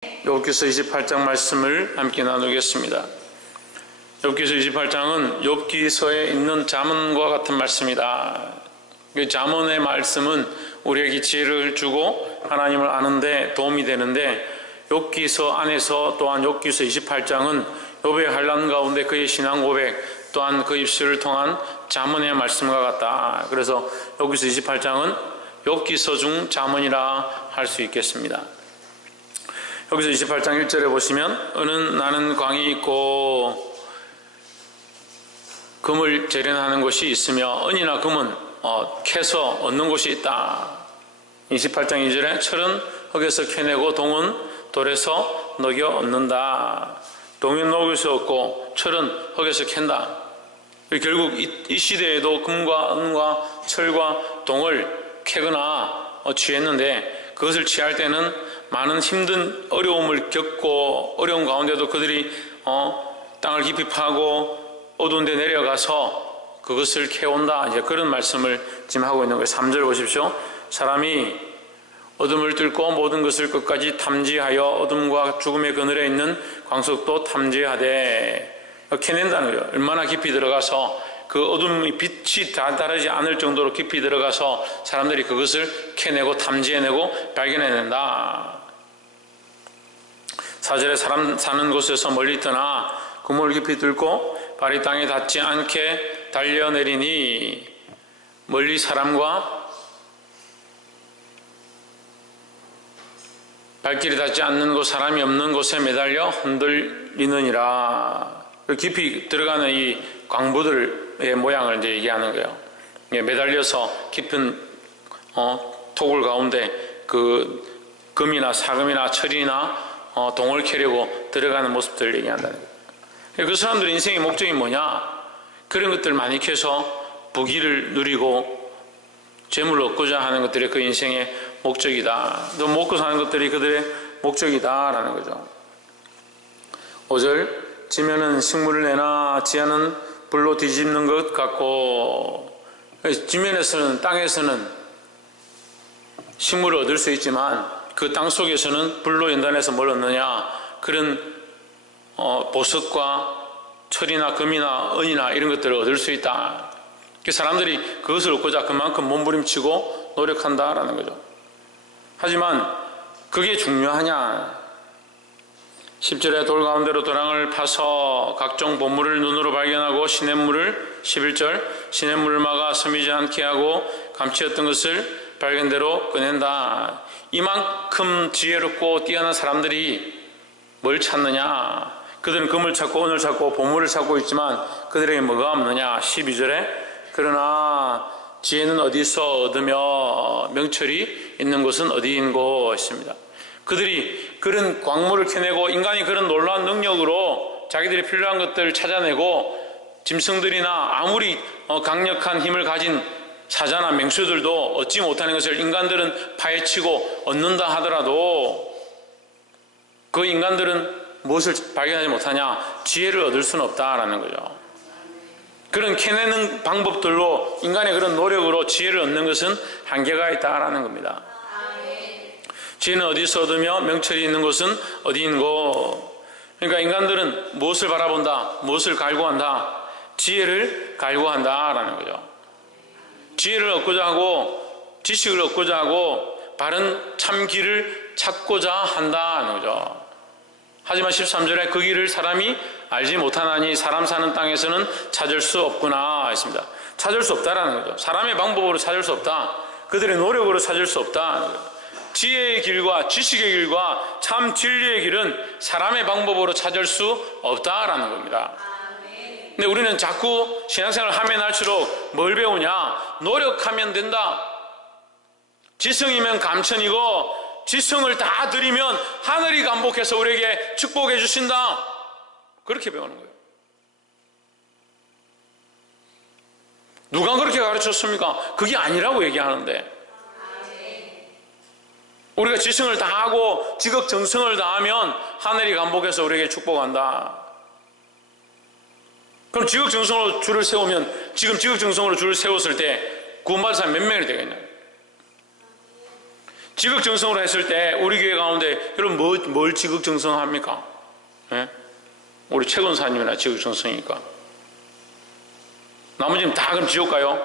욥기서 28장 말씀을 함께 나누겠습니다. 욥기서 28장은 욥기서에 있는 잠언과 같은 말씀이다. 그 잠언의 말씀은 우리에게 지혜를 주고 하나님을 아는 데 도움이 되는데, 욥기서 안에서 또한 욥기서 28장은 욥의 환난 가운데 그의 신앙 고백 또한 그 입술을 통한 잠언의 말씀과 같다. 그래서 욥기서 28장은 욥기서 중 잠언이라 할 수 있겠습니다. 여기서 28장 1절에 보시면, 은은 나는 광이 있고 금을 재련하는 곳이 있으며, 은이나 금은 캐서 얻는 곳이 있다. 28장 2절에 철은 흙에서 캐내고 동은 돌에서 녹여 얻는다. 동은 녹여서 얻고 철은 흙에서 캔다. 결국 이 시대에도 금과 은과 철과 동을 캐거나 취했는데, 그것을 취할 때는 많은 힘든 어려움을 겪고, 어려운 가운데도 그들이 땅을 깊이 파고 어두운 데 내려가서 그것을 캐온다. 이제 그런 말씀을 지금 하고 있는 거예요. 3절 보십시오. 사람이 어둠을 뚫고 모든 것을 끝까지 탐지하여 어둠과 죽음의 그늘에 있는 광석도 탐지하되, 캐낸다는 거예요. 얼마나 깊이 들어가서 그 어둠의 빛이 다 다르지 않을 정도로 깊이 들어가서 사람들이 그것을 캐내고 탐지해내고 발견해낸다. 4절에 사람 사는 곳에서 멀리 떠나 그물 깊이 뚫고 발이 땅에 닿지 않게 달려내리니, 멀리 사람과 발길이 닿지 않는 곳, 사람이 없는 곳에 매달려 흔들리느니라. 깊이 들어가는 이 광부들의 모양을 이제 얘기하는 거예요. 매달려서 깊은 토굴 가운데 그 금이나 사금이나 철이나 동을 캐려고 들어가는 모습들을 얘기한다는 거예요. 그 사람들의 인생의 목적이 뭐냐? 그런 것들 많이 캐서 부귀를 누리고 재물을 얻고자 하는 것들이 그 인생의 목적이다. 또 먹고 사는 것들이 그들의 목적이다라는 거죠. 5절, 지면은 식물을 내나 지하는 불로 뒤집는 것 같고, 지면에서는, 땅에서는 식물을 얻을 수 있지만 그 땅 속에서는 불로 연단해서 뭘 얻느냐? 그런 보석과 철이나 금이나 은이나 이런 것들을 얻을 수 있다. 사람들이 그것을 얻고자 그만큼 몸부림치고 노력한다라는 거죠. 하지만 그게 중요하냐? 10절에 돌 가운데로 도랑을 파서 각종 보물을 눈으로 발견하고 시냇물을, 11절, 시냇물을 막아 스미지 않게 하고 감추었던 것을 발견대로 꺼낸다. 이만큼 지혜롭고 뛰어난 사람들이 뭘 찾느냐? 그들은 금을 찾고 은을 찾고 보물을 찾고 있지만 그들에게 뭐가 없느냐? 12절에 그러나 지혜는 어디서 얻으며 명철이 있는 곳은 어디인고 했습니다. 그들이 그런 광물을 캐내고 인간이 그런 놀라운 능력으로 자기들이 필요한 것들을 찾아내고, 짐승들이나 아무리 강력한 힘을 가진 사자나 맹수들도 얻지 못하는 것을 인간들은 파헤치고 얻는다 하더라도, 그 인간들은 무엇을 발견하지 못하냐? 지혜를 얻을 수는 없다라는 거죠. 그런 캐내는 방법들로, 인간의 그런 노력으로 지혜를 얻는 것은 한계가 있다라는 겁니다. 지혜는 어디서 얻으며 명철이 있는 곳은 어디인고? 그러니까 인간들은 무엇을 바라본다? 무엇을 갈구한다? 지혜를 갈구한다라는 거죠. 지혜를 얻고자 하고 지식을 얻고자 하고 바른 참 길을 찾고자 한다는 거죠. 하지만 13절에 그 길을 사람이 알지 못하나니 사람 사는 땅에서는 찾을 수 없구나 했습니다. 찾을 수 없다라는 거죠. 사람의 방법으로 찾을 수 없다. 그들의 노력으로 찾을 수 없다. 지혜의 길과 지식의 길과 참 진리의 길은 사람의 방법으로 찾을 수 없다라는 겁니다. 근데 우리는 자꾸 신앙생활을 하면 할수록 뭘 배우냐? 노력하면 된다. 지성이면 감천이고 지성을 다 드리면 하늘이 감복해서 우리에게 축복해 주신다. 그렇게 배우는 거예요. 누가 그렇게 가르쳤습니까? 그게 아니라고 얘기하는데, 우리가 지성을 다하고 지극정성을 다하면 하늘이 감복해서 우리에게 축복한다. 그럼 지극정성으로 줄을 세우면, 지금 지극정성으로 줄을 세웠을 때 구원받을 사람이 몇 명이 되겠냐? 지극정성으로 했을 때 우리 교회 가운데 여러분 뭘 지극정성합니까? 예? 우리 최근사님이나 지극정성이니까. 나머지는 다 그럼 지옥 가요?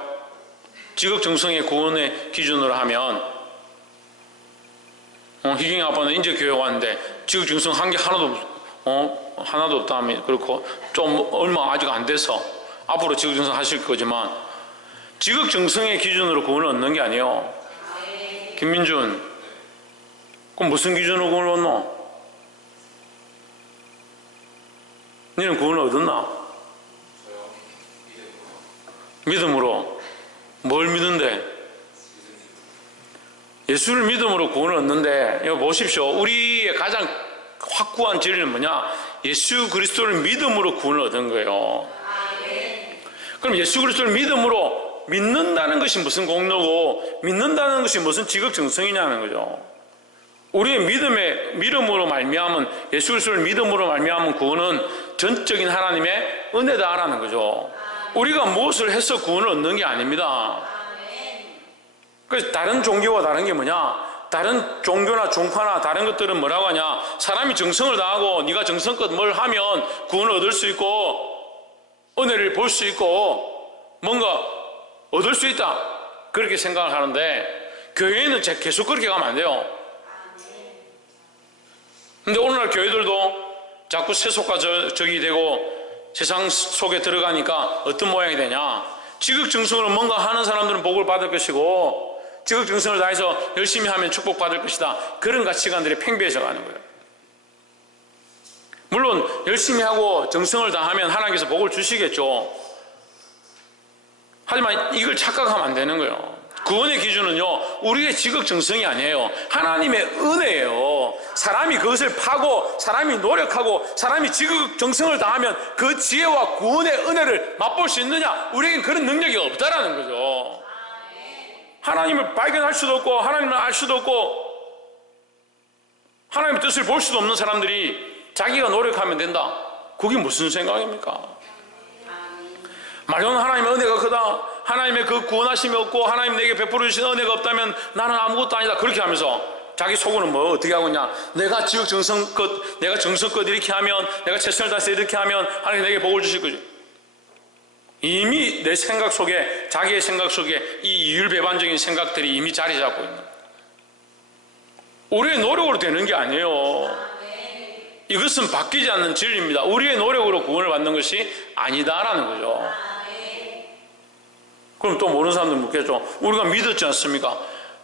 지극정성의 구원의 기준으로 하면 희경이 아빠는 인제교회 왔는데 지극정성 한 게 하나도 없다 하면 그렇고 좀 얼마 아직 안 돼서 앞으로 지극정성 하실 거지만 지극정성의 기준으로 구원을 얻는 게 아니에요. 김민준, 그럼 무슨 기준으로 구원을 얻노? 너는 구원을 얻었나? 믿음으로. 뭘 믿는데? 예수를 믿음으로 구원을 얻는데, 이거 보십시오. 우리의 가장 확고한 진리는 뭐냐? 예수 그리스도를 믿음으로 구원을 얻은 거예요. 그럼 예수 그리스도를 믿음으로 믿는다는 것이 무슨 공로고 믿는다는 것이 무슨 지극정성이냐는 거죠. 우리의 믿음으로 말미암은 예수 그리스도를 믿음으로 말미암은 구원은 전적인 하나님의 은혜다라는 거죠. 우리가 무엇을 해서 구원을 얻는 게 아닙니다. 그래서 다른 종교와 다른 게 뭐냐? 다른 종교나 종파나 다른 것들은 뭐라고 하냐? 사람이 정성을 다하고 네가 정성껏 뭘 하면 구원을 얻을 수 있고 은혜를 볼 수 있고 뭔가 얻을 수 있다 그렇게 생각을 하는데 교회에는 계속 그렇게 가면 안 돼요. 근데 오늘날 교회들도 자꾸 세속과 적이 되고 세상 속에 들어가니까 어떤 모양이 되냐? 지극정성으로 뭔가 하는 사람들은 복을 받을 것이고 지극정성을 다해서 열심히 하면 축복받을 것이다. 그런 가치관들이 팽배해져 가는 거예요. 물론 열심히 하고 정성을 다하면 하나님께서 복을 주시겠죠. 하지만 이걸 착각하면 안 되는 거예요. 구원의 기준은요, 우리의 지극정성이 아니에요. 하나님의 은혜예요. 사람이 그것을 파고 사람이 노력하고 사람이 지극정성을 다하면 그 지혜와 구원의 은혜를 맛볼 수 있느냐? 우리에겐 그런 능력이 없다라는 거죠. 하나님을 발견할 수도 없고 하나님을 알 수도 없고 하나님의 뜻을 볼 수도 없는 사람들이 자기가 노력하면 된다. 그게 무슨 생각입니까? 말로는 하나님의 은혜가 크다. 하나님의 그 구원하심이 없고 하나님 내게 베풀어 주신 은혜가 없다면 나는 아무것도 아니다. 그렇게 하면서 자기 속으로는 뭐 어떻게 하고 있냐? 내가 지극정성껏 내가 정성껏 이렇게 하면 내가 최선을 다해서 이렇게 하면 하나님 내게 복을 주실 거죠. 이미 내 생각 속에 자기의 생각 속에 이 이율배반적인 생각들이 이미 자리 잡고 있는 거예요. 우리의 노력으로 되는 게 아니에요. 이것은 바뀌지 않는 진리입니다. 우리의 노력으로 구원을 받는 것이 아니다라는 거죠. 그럼 또 모르는 사람들 묻겠죠. 우리가 믿었지 않습니까?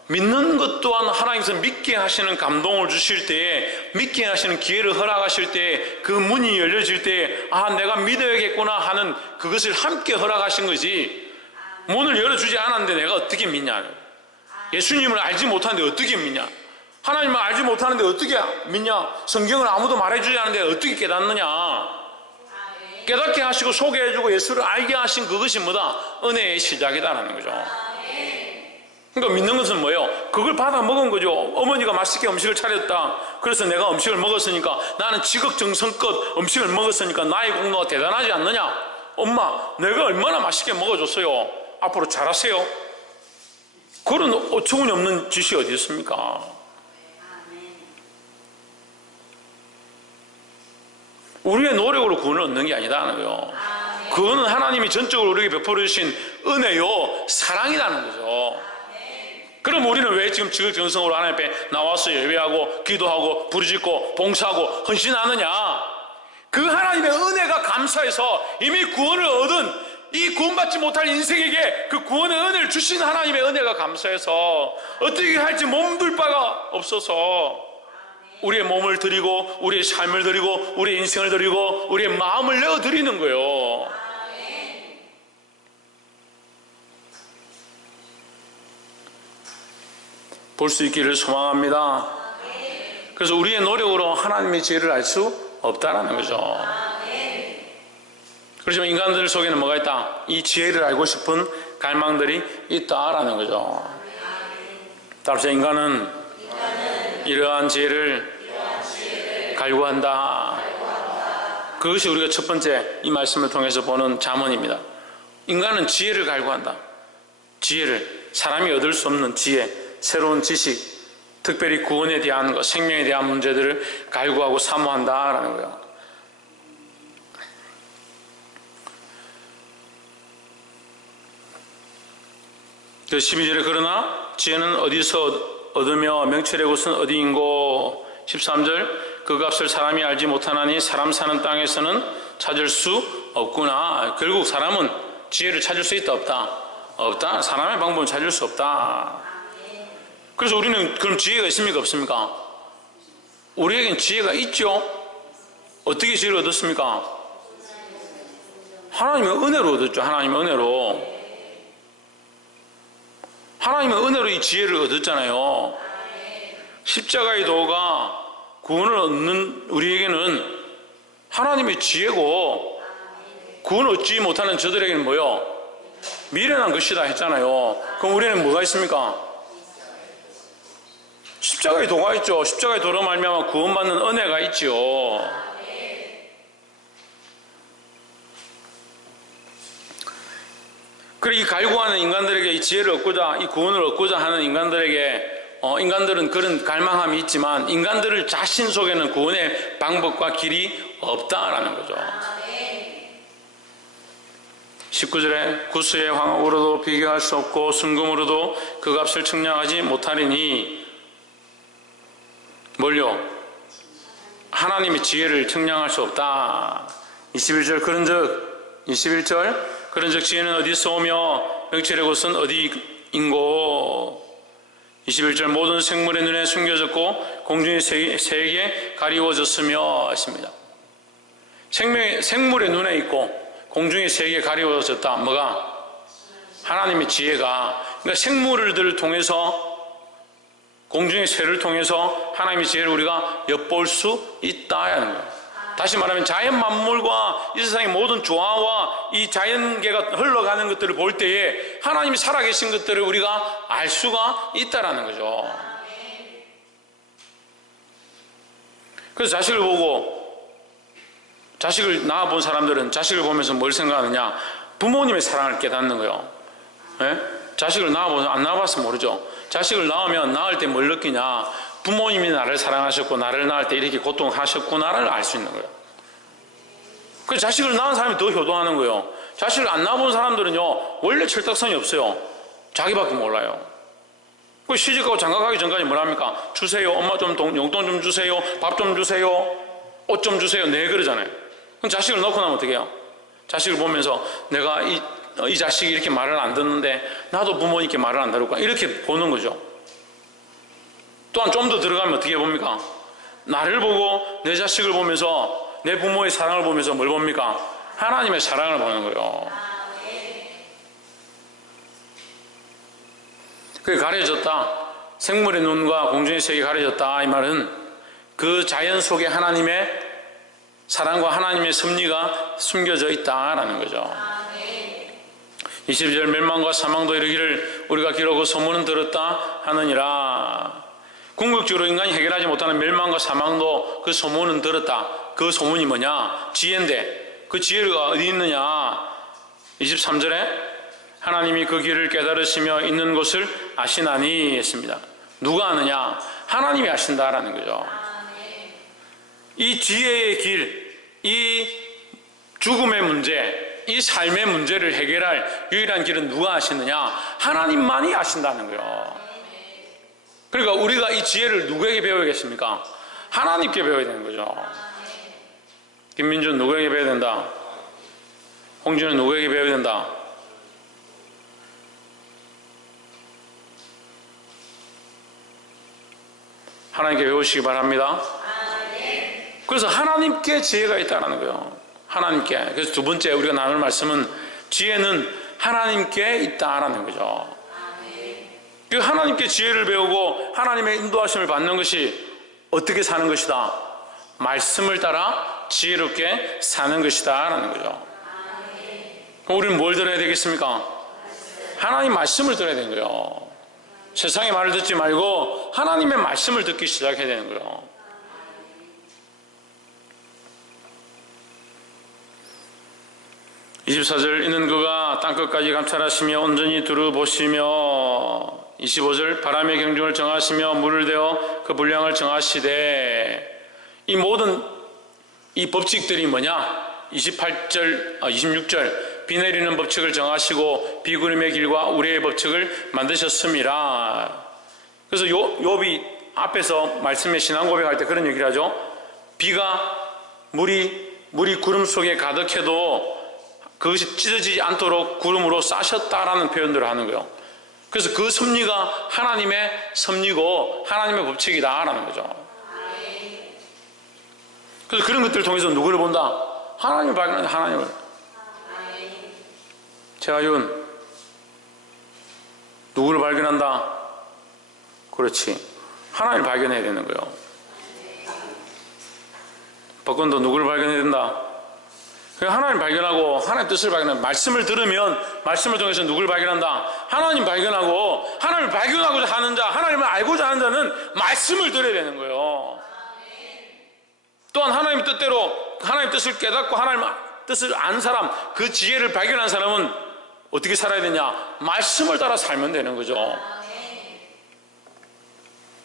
믿는 것 또한 하나님께서 믿게 하시는 감동을 주실 때에 믿게 하시는 기회를 허락하실 때에 그 문이 열려질 때에 아 내가 믿어야겠구나 하는 그것을 함께 허락하신 거지 문을 열어주지 않았는데 내가 어떻게 믿냐. 예수님을 알지 못하는데 어떻게 믿냐. 하나님을 알지 못하는데 어떻게 믿냐. 성경을 아무도 말해주지 않는데 어떻게 깨닫느냐. 깨닫게 하시고 소개해주고 예수를 알게 하신 그것이 뭐다? 은혜의 시작이다라는 거죠. 그러니까 믿는 것은 뭐예요? 그걸 받아 먹은 거죠. 어머니가 맛있게 음식을 차렸다. 그래서 내가 음식을 먹었으니까 나는 지극정성껏 음식을 먹었으니까 나의 공로가 대단하지 않느냐? 엄마 내가 얼마나 맛있게 먹어줬어요. 앞으로 잘하세요. 그런 어처구니 없는 짓이 어디 있습니까? 우리의 노력으로 구원을 얻는 게 아니다는 거예요. 그거는 하나님이 전적으로 우리에게 베풀어 주신 은혜요 사랑이라는 거죠. 그럼 우리는 왜 지금 지극정성으로 하나님 앞에 나와서 예배하고 기도하고 부르짖고 봉사하고 헌신하느냐? 그 하나님의 은혜가 감사해서 이미 구원을 얻은 이 구원받지 못할 인생에게 그 구원의 은혜를 주신 하나님의 은혜가 감사해서 어떻게 할지 몸둘 바가 없어서 우리의 몸을 드리고 우리의 삶을 드리고 우리의 인생을 드리고 우리의 마음을 내어 드리는 거예요. 볼 수 있기를 소망합니다. 그래서 우리의 노력으로 하나님의 지혜를 알 수 없다라는 거죠. 그렇지만 인간들 속에는 뭐가 있다? 이 지혜를 알고 싶은 갈망들이 있다라는 거죠. 따라서 인간은 이러한 지혜를 갈구한다. 그것이 우리가 첫 번째 이 말씀을 통해서 보는 잠언입니다. 인간은 지혜를 갈구한다. 지혜를, 사람이 얻을 수 없는 지혜, 새로운 지식, 특별히 구원에 대한 것, 생명에 대한 문제들을 갈구하고 사모한다라는 거예요. 그 12절에 그러나 지혜는 어디서 얻으며 명철의 곳은 어디인고. 13절 그 값을 사람이 알지 못하나니 사람 사는 땅에서는 찾을 수 없구나. 결국 사람은 지혜를 찾을 수 있다 없다? 없다. 사람의 방법은 찾을 수 없다. 그래서 우리는 그럼 지혜가 있습니까 없습니까? 우리에겐 지혜가 있죠. 어떻게 지혜를 얻었습니까? 하나님의 은혜로 얻었죠. 하나님의 은혜로. 하나님의 은혜로 이 지혜를 얻었잖아요. 십자가의 도가 구원을 얻는 우리에게는 하나님의 지혜고, 구원을 얻지 못하는 저들에게는 뭐요? 미련한 것이다 했잖아요. 그럼 우리는 뭐가 있습니까? 십자가의 도가 있죠. 십자가의 도로 말미암아 구원받는 은혜가 있죠. 그리고 이 갈구하는 인간들에게 이 지혜를 얻고자, 이 구원을 얻고자 하는 인간들에게 인간들은 그런 갈망함이 있지만 인간들을 자신 속에는 구원의 방법과 길이 없다라는 거죠. 19절에 구스의 황옥으로도 비교할 수 없고 순금으로도 그 값을 측량하지 못하리니, 뭘요? 하나님의 지혜를 측량할 수 없다. 21절 그런즉 지혜는 어디서 오며 명철의 곳은 어디인고. 21절 모든 생물의 눈에 숨겨졌고 공중의 새에게 가리워졌으며 했습니다. 생물의 눈에 있고 공중의 새에게 가리워졌다. 뭐가? 하나님의 지혜가. 그러니까 생물들을 통해서, 공중의 새를 통해서 하나님의 지혜를 우리가 엿볼 수 있다는 거예요. 다시 말하면 자연 만물과 이 세상의 모든 조화와 이 자연계가 흘러가는 것들을 볼 때에 하나님이 살아계신 것들을 우리가 알 수가 있다는 거죠. 그래서 자식을 보고, 자식을 낳아본 사람들은 자식을 보면서 뭘 생각하느냐? 부모님의 사랑을 깨닫는 거예요. 네? 자식을 안 낳아봐서 모르죠. 자식을 낳으면 낳을 때 뭘 느끼냐? 부모님이 나를 사랑하셨고 나를 낳을 때 이렇게 고통하셨구나를 알 수 있는 거예요. 그래서 자식을 낳은 사람이 더 효도하는 거예요. 자식을 안 낳아본 사람들은요 원래 철딱선이 없어요. 자기밖에 몰라요. 그 시집가고 장가가기 전까지 뭐랍니까? 주세요. 엄마 좀 용돈 좀 주세요. 밥 좀 주세요. 옷 좀 주세요. 네 그러잖아요. 그럼 자식을 낳고 나면 어떻게 해요? 자식을 보면서 내가 이 자식이 이렇게 말을 안 듣는데 나도 부모님께 말을 안 들을까? 이렇게 보는 거죠. 또한 좀 더 들어가면 어떻게 봅니까? 나를 보고 내 자식을 보면서 내 부모의 사랑을 보면서 뭘 봅니까? 하나님의 사랑을 보는 거예요. 그게 가려졌다. 생물의 눈과 공중의 색이 가려졌다. 이 말은 그 자연 속에 하나님의 사랑과 하나님의 섭리가 숨겨져 있다라는 거죠. 22절 멸망과 사망도 이르기를 우리가 기록하고 소문은 들었다 하느니라. 궁극적으로 인간이 해결하지 못하는 멸망과 사망도 그 소문은 들었다. 그 소문이 뭐냐? 지혜인데 그 지혜가 어디 있느냐? 23절에 하나님이 그 길을 깨달으시며 있는 곳을 아시나니 했습니다. 누가 아느냐? 하나님이 아신다라는 거죠. 이 지혜의 길, 이 죽음의 문제, 이 삶의 문제를 해결할 유일한 길은 누가 아시느냐? 하나님만이 아신다는 거예요. 그러니까 우리가 이 지혜를 누구에게 배워야겠습니까? 하나님께 배워야 되는 거죠. 김민준 누구에게 배워야 된다? 홍준은 누구에게 배워야 된다? 하나님께 배우시기 바랍니다. 그래서 하나님께 지혜가 있다는 거예요. 하나님께. 그래서 두 번째 우리가 나눌 말씀은 지혜는 하나님께 있다라는 거죠. 그 하나님께 지혜를 배우고 하나님의 인도하심을 받는 것이 어떻게 사는 것이다? 말씀을 따라 지혜롭게 사는 것이다 라는 거죠. 그럼 우리는 뭘 들어야 되겠습니까? 하나님 말씀을 들어야 되는 거예요. 세상의 말을 듣지 말고 하나님의 말씀을 듣기 시작해야 되는 거예요. (24절) 이는 그가 땅끝까지 감찰하시며 온전히 두루보시며 25절 바람의 경중을 정하시며 물을 대어 그 분량을 정하시되. 이 모든 이 법칙들이 뭐냐? 26절 비 내리는 법칙을 정하시고 비구름의 길과 우레의 법칙을 만드셨음이라. 그래서 욥이 앞에서 말씀의 신앙 고백할 때 그런 얘기를 하죠. 비가 물이 구름 속에 가득해도 그것이 찢어지지 않도록 구름으로 싸셨다라는 표현들을 하는 거예요. 그래서 그 섭리가 하나님의 섭리고 하나님의 법칙이다라는 거죠. 그래서 그런 것들을 통해서 누구를 본다? 하나님을 발견한다. 하나님을. 재하윤, 누구를 발견한다? 그렇지, 하나님을 발견해야 되는 거예요. 박건도 누구를 발견해야 된다? 하나님 발견하고 하나님 뜻을 발견하고, 말씀을 들으면 말씀을 통해서 누구를 발견한다? 하나님 발견하고, 하나님을 발견하고자 하는 자, 하나님을 알고자 하는 자는 말씀을 들어야 되는 거예요. 또한 하나님 뜻대로 하나님 뜻을 깨닫고 하나님 뜻을 아는 사람, 그 지혜를 발견한 사람은 어떻게 살아야 되냐? 말씀을 따라 살면 되는 거죠.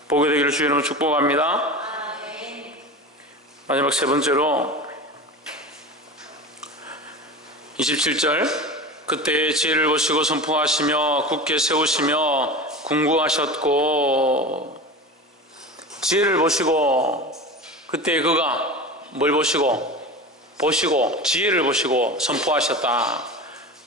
보게 되기를 주의 이름으로 축복합니다. 마지막 세 번째로 27절 그때의 지혜를 보시고 선포하시며 굳게 세우시며 궁구하셨고. 지혜를 보시고, 그때 그가 뭘 보시고 지혜를 보시고 선포하셨다.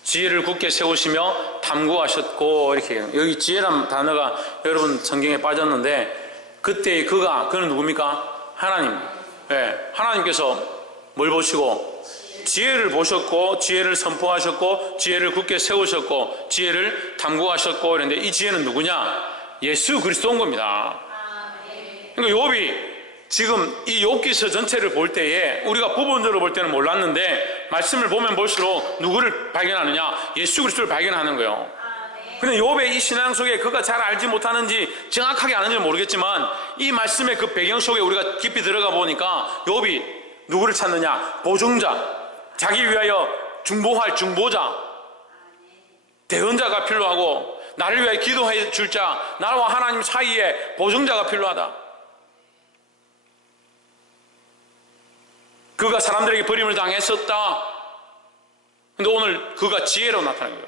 지혜를 굳게 세우시며 탐구하셨고. 이렇게 얘기해요. 여기 지혜란 단어가 여러분 성경에 빠졌는데, 그때의 그는 누굽니까? 하나님. 네, 하나님께서 뭘 보시고? 지혜를 보셨고, 지혜를 선포하셨고, 지혜를 굳게 세우셨고, 지혜를 탐구하셨고. 그런데 이 지혜는 누구냐? 예수 그리스도인 겁니다. 그러니까 욥이 지금 이 욥기서 전체를 볼 때에 우리가 부분적으로 볼 때는 몰랐는데, 말씀을 보면 볼수록 누구를 발견하느냐? 예수 그리스도를 발견하는 거예요. 근데 욥의 이 신앙 속에 그가 잘 알지 못하는지 정확하게 아는지는 모르겠지만, 이 말씀의 그 배경 속에 우리가 깊이 들어가 보니까 욥이 누구를 찾느냐? 보증자, 자기 위하여 중보할 중보자, 대언자가 필요하고, 나를 위하여 기도해 줄 자, 나와 하나님 사이에 보증자가 필요하다. 그가 사람들에게 버림을 당했었다. 근데 오늘 그가 지혜로 나타난 거예요.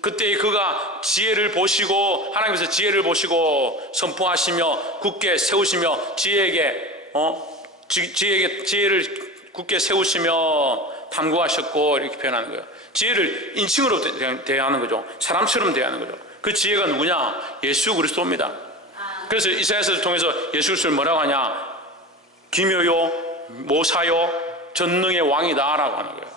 그때 그가 지혜를 보시고, 하나님께서 지혜를 보시고 선포하시며 굳게 세우시며 지혜를 굳게 세우시며 탐구하셨고. 이렇게 표현하는 거예요. 지혜를 인칭으로 대하는 거죠. 사람처럼 대하는 거죠. 그 지혜가 누구냐? 예수 그리스도입니다. 그래서 이사야서를 통해서 예수 그리스도를 뭐라고 하냐? 기묘요 모사요 전능의 왕이다 라고 하는 거예요.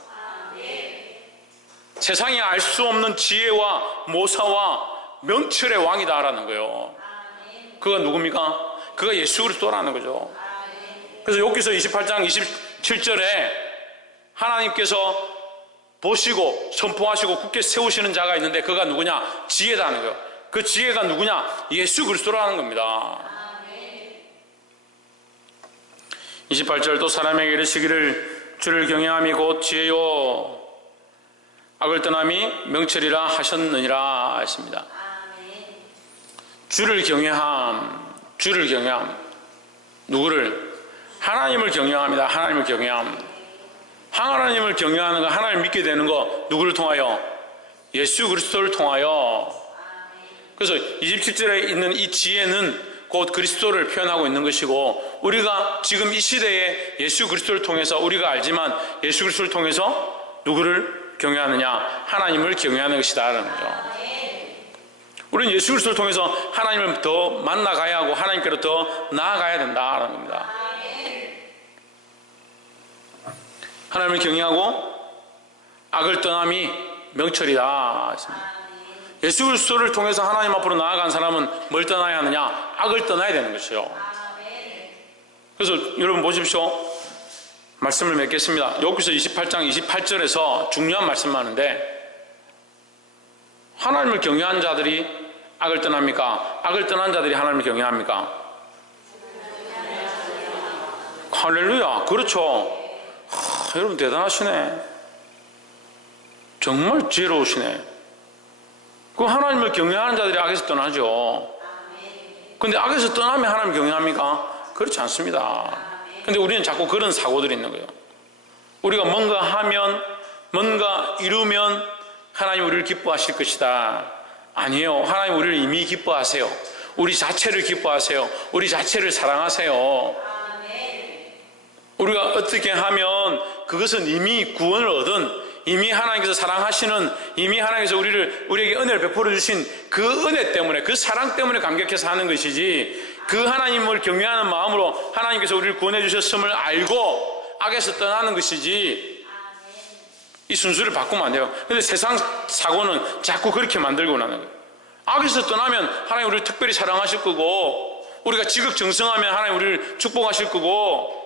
세상이 알 수 없는 지혜와 모사와 명철의 왕이다 라는 거예요. 그가 누굽니까? 그가 예수 그리스도라는 거죠. 그래서 욥기서 28장 27절에 하나님께서 보시고 선포하시고 굳게 세우시는 자가 있는데, 그가 누구냐? 지혜다는 거예요. 그 지혜가 누구냐? 예수 그리스도라는 겁니다. 28절 또 사람에게 이르시기를 주를 경외함이 곧 지혜요 악을 떠남이 명철이라 하셨느니라 하십니다. 주를 경외함. 누구를? 하나님을 경외합니다. 하나님을 경외함. 하나님을 경외하는 거, 하나님을 믿게 되는 거 누구를 통하여? 예수 그리스도를 통하여. 그래서 27절에 있는 이 지혜는 곧 그리스도를 표현하고 있는 것이고, 우리가 지금 이 시대에 예수 그리스도를 통해서 우리가 알지만, 예수 그리스도를 통해서 누구를 경외하느냐? 하나님을 경외하는 것이다라는 거죠. 우리는 예수 그리스도를 통해서 하나님을 더 만나가야 하고 하나님께로 더 나아가야 된다라는 겁니다. 하나님을 경외하고 악을 떠남이 명철이다. 예수 그리스도를 통해서 하나님 앞으로 나아간 사람은 뭘 떠나야 하느냐? 악을 떠나야 되는 것이요. 그래서 여러분 보십시오. 말씀을 맺겠습니다. 욥기서 28장 28절에서 중요한 말씀 하는데, 하나님을 경외한 자들이 악을 떠납니까? 악을 떠난 자들이 하나님을 경외합니까? 할렐루야. 그렇죠. 여러분 대단하시네. 정말 지혜로우시네. 그 하나님을 경외하는 자들이 악에서 떠나죠. 근데 악에서 떠나면 하나님 경외합니까? 그렇지 않습니다. 근데 우리는 자꾸 그런 사고들이 있는 거예요. 우리가 뭔가 하면, 뭔가 이루면 하나님 우리를 기뻐하실 것이다. 아니에요. 하나님 우리를 이미 기뻐하세요. 우리 자체를 기뻐하세요. 우리 자체를 사랑하세요. 우리가 어떻게 하면 그것은 이미 구원을 얻은, 이미 하나님께서 사랑하시는, 이미 하나님께서 우리에게 은혜를 베풀어 주신 그 은혜 때문에, 그 사랑 때문에 감격해서 하는 것이지, 그 하나님을 경외하는 마음으로 하나님께서 우리를 구원해 주셨음을 알고 악에서 떠나는 것이지, 이 순수를 바꾸면 안 돼요. 근데 세상 사고는 자꾸 그렇게 만들고 나는 거예요. 악에서 떠나면 하나님 우리를 특별히 사랑하실 거고, 우리가 지극정성하면 하나님 우리를 축복하실 거고,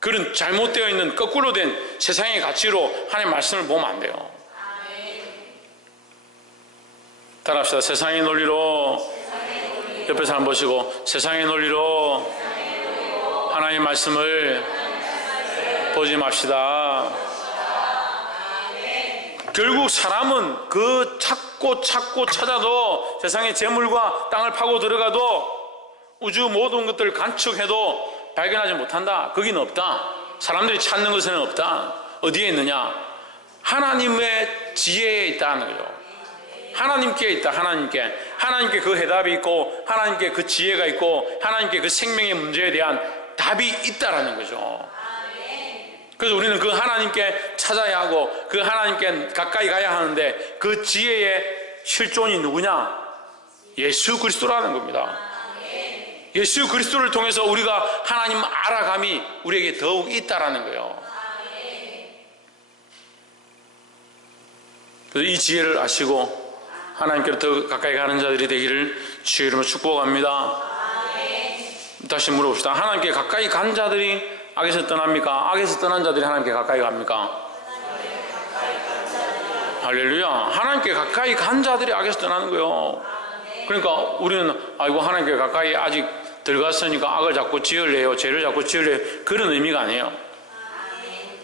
그런 잘못되어 있는 거꾸로 된 세상의 가치로 하나님 말씀을 보면 안 돼요. 따라합시다. 세상의 논리로, 옆에 사람 보시고, 세상의 논리로 하나님 말씀을 보지 맙시다. 결국 사람은 그 찾고 찾아도, 세상의 재물과 땅을 파고 들어가도, 우주 모든 것들을 관측해도 발견하지 못한다. 거기는 없다. 사람들이 찾는 것에는 없다. 어디에 있느냐? 하나님의 지혜에 있다는 거죠. 하나님께 있다. 하나님께 그 해답이 있고, 하나님께 그 지혜가 있고, 하나님께 그 생명의 문제에 대한 답이 있다라는 거죠. 그래서 우리는 그 하나님께 찾아야 하고, 그 하나님께 가까이 가야 하는데, 그 지혜의 실존이 누구냐? 예수 그리스도라는 겁니다. 예수 그리스도를 통해서 우리가 하나님 알아감이 우리에게 더욱 있다라는 거예요. 그래서 이 지혜를 아시고 하나님께로 더 가까이 가는 자들이 되기를 주의 이름으로 축복합니다. 다시 물어봅시다. 하나님께 가까이 간 자들이 악에서 떠납니까? 악에서 떠난 자들이 하나님께 가까이 갑니까? 할렐루야. 하나님께 가까이 간 자들이 악에서 떠나는 거예요. 그러니까 우리는 아이고 하나님께 가까이 아직 들어갔으니까 악을 자꾸 지을래요, 죄를 자꾸 지을래요, 그런 의미가 아니에요.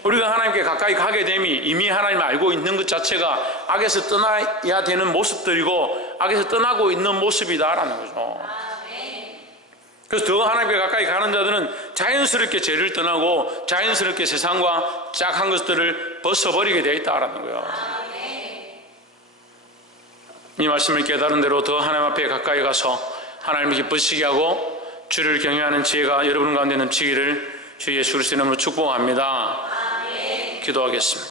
우리가 하나님께 가까이 가게 됨이 이미 하나님을 알고 있는 것 자체가 악에서 떠나야 되는 모습들이고 악에서 떠나고 있는 모습이다라는 거죠. 그래서 더 하나님께 가까이 가는 자들은 자연스럽게 죄를 떠나고 자연스럽게 세상과 짝한 것들을 벗어버리게 되어 있다라는 거예요. 이 말씀을 깨달은 대로 더 하나님 앞에 가까이 가서 하나님을 기쁘시게 하고 주를 경외하는 지혜가 여러분 가운데 넘치기를 주 예수 그리스도의 이름으로 축복합니다. 기도하겠습니다.